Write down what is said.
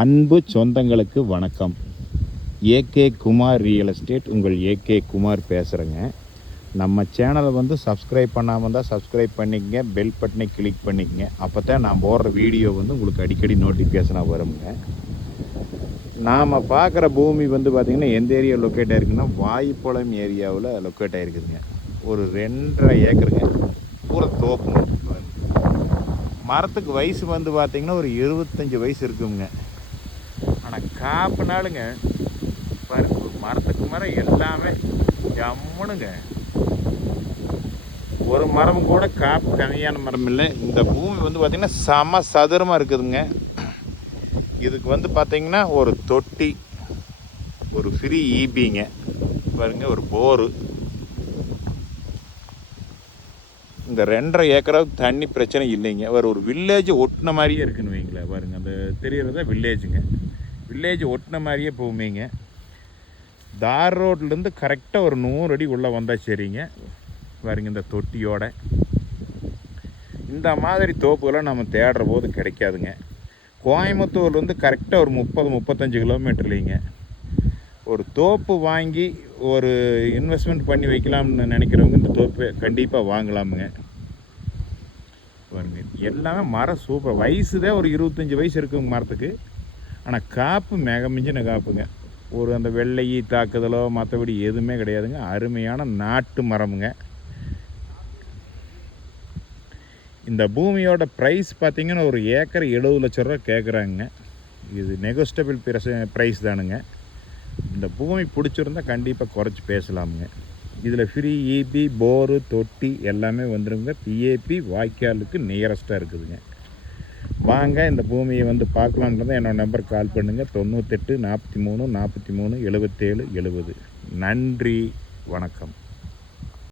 அன்பு சொந்தங்களுக்கு வணக்கம். ஏகே குமார் ரியல் எஸ்டேட், உங்கள் ஏகே குமார் பேசுகிறேங்க. நம்ம சேனலை வந்து சப்ஸ்கிரைப் பண்ணாமல் இருந்தால் சப்ஸ்கிரைப் பண்ணிக்கங்க, பெல் பட்டனை கிளிக் பண்ணிக்கங்க. அப்போ தான் நான் போடுற வீடியோ வந்து உங்களுக்கு அடிக்கடி நோட்டிஃபிகேஷனாக வருங்க. நாம் பார்க்குற பூமி வந்து பார்த்திங்கன்னா எந்த ஏரியா லொக்கேட் ஆகிருக்குன்னா வாய்ப்பாளையம் ஏரியாவில் லொக்கேட் ஆகிருக்குதுங்க. ஒரு 2.5 ஏக்கருங்க, பூரா தோப்புங்க. மரத்துக்கு வயசு வந்து பார்த்திங்கன்னா ஒரு 25 வயசு இருக்குங்க. ஆனால் காப்புனாலுங்க பாருங்க, மரத்துக்கு மரம் எல்லாமே ஜம்முனுங்க. ஒரு மரம் கூட காப்பு கம்மியான மரம் இல்லை. இந்த பூமி வந்து பார்த்திங்கன்னா செம சதுரமாக இருக்குதுங்க. இதுக்கு வந்து பார்த்திங்கன்னா ஒரு தொட்டி, ஒரு ஃப்ரீ ஈபிங்க பாருங்க, ஒரு போரு. இந்த 2.5 ஏக்கராவுக்கு தண்ணி பிரச்சனை இல்லைங்க. ஒரு வில்லேஜ் ஒட்டின மாதிரியே இருக்குன்னு வைங்களேன். பாருங்கள், அந்த தெரிகிறத வில்லேஜுங்க. வில்லேஜ் ஒட்டின மாதிரியே பூமிங்க. தார் ரோட்லேருந்து கரெக்டாக ஒரு 100 அடி உள்ளே வந்தால் சரிங்க. பாருங்க, இந்த தொட்டியோட இந்த மாதிரி தோப்புகளை நம்ம தேடுற போது கிடைக்காதுங்க. கோயம்புத்தூர்லேருந்து கரெக்டாக ஒரு 30-35 கிலோமீட்டர்லேங்க ஒரு தோப்பு வாங்கி ஒரு இன்வெஸ்ட்மெண்ட் பண்ணி வைக்கலாம்னு நினைக்கிறவங்க இந்த தோப்பு கண்டிப்பாக வாங்கலாமுங்க. பாருங்க, எல்லாமே மரம் சூப்பர். வயசு தான் ஒரு 25 வயசு இருக்குங்க மரத்துக்கு. ஆனால் காப்பு மிஞ்சின காப்புங்க. ஒரு அந்த வெள்ளை தாக்குதலோ மற்றபடி எதுவுமே கிடையாதுங்க. அருமையான நாட்டு மரமுங்க. இந்த பூமியோட ப்ரைஸ் பார்த்திங்கன்னா ஒரு ஏக்கர் 70 லட்ச ரூபா கேட்குறாங்க. இது நெகோஸ்டபிள் ப்ரைஸ் தானுங்க. இந்த பூமி பிடிச்சிருந்தால் கண்டிப்பாக குறைச்சி பேசலாமுங்க. இதில் ஃப்ரீ ஈபி, போரு, தொட்டி எல்லாமே வந்துடுங்க. பிஏபி வாய்க்காலுக்கு நியரஸ்ட்டாக இருக்குதுங்க. வாங்க இந்த பூமியை வந்து பார்க்கலான்றதை என்னோடய நம்பர் கால் பண்ணுங்கள். 98 43 43 77 70. நன்றி, வணக்கம்.